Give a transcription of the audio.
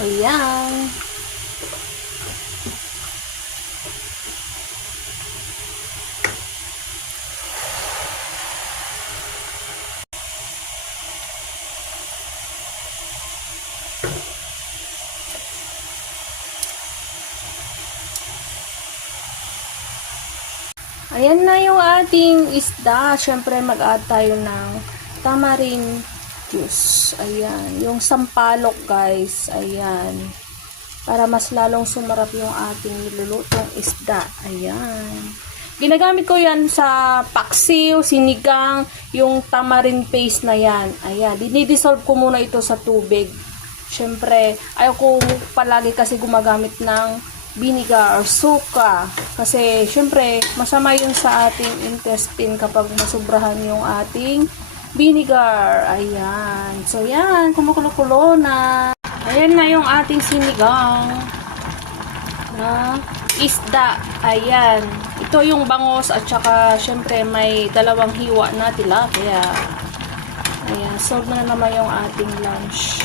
Ayan. Ayan na yung ating isda. Siyempre, mag-add tayo ng tamarind juice. Ayan. Yung sampalok, guys. Ayan. Para mas lalong sumarap yung ating nilulutong isda. Ayan. Ginagamit ko yan sa paksiw, sinigang, yung tamarind paste na yan. Ayan. Dinidissolve ko muna ito sa tubig. Siyempre, ayaw ko palagi kasi gumagamit ng vinegar or suka. Kasi, syempre, masama yun sa ating intestine kapag masubrahan yung ating vinegar. Ayan. So, yan. Kumukulo-kulo na. Ayan na yung ating sinigang na isda. Ayan. Ito yung bangos at saka, syempre, may dalawang hiwa na tilapia. Ayan. Solve na naman yung ating lunch.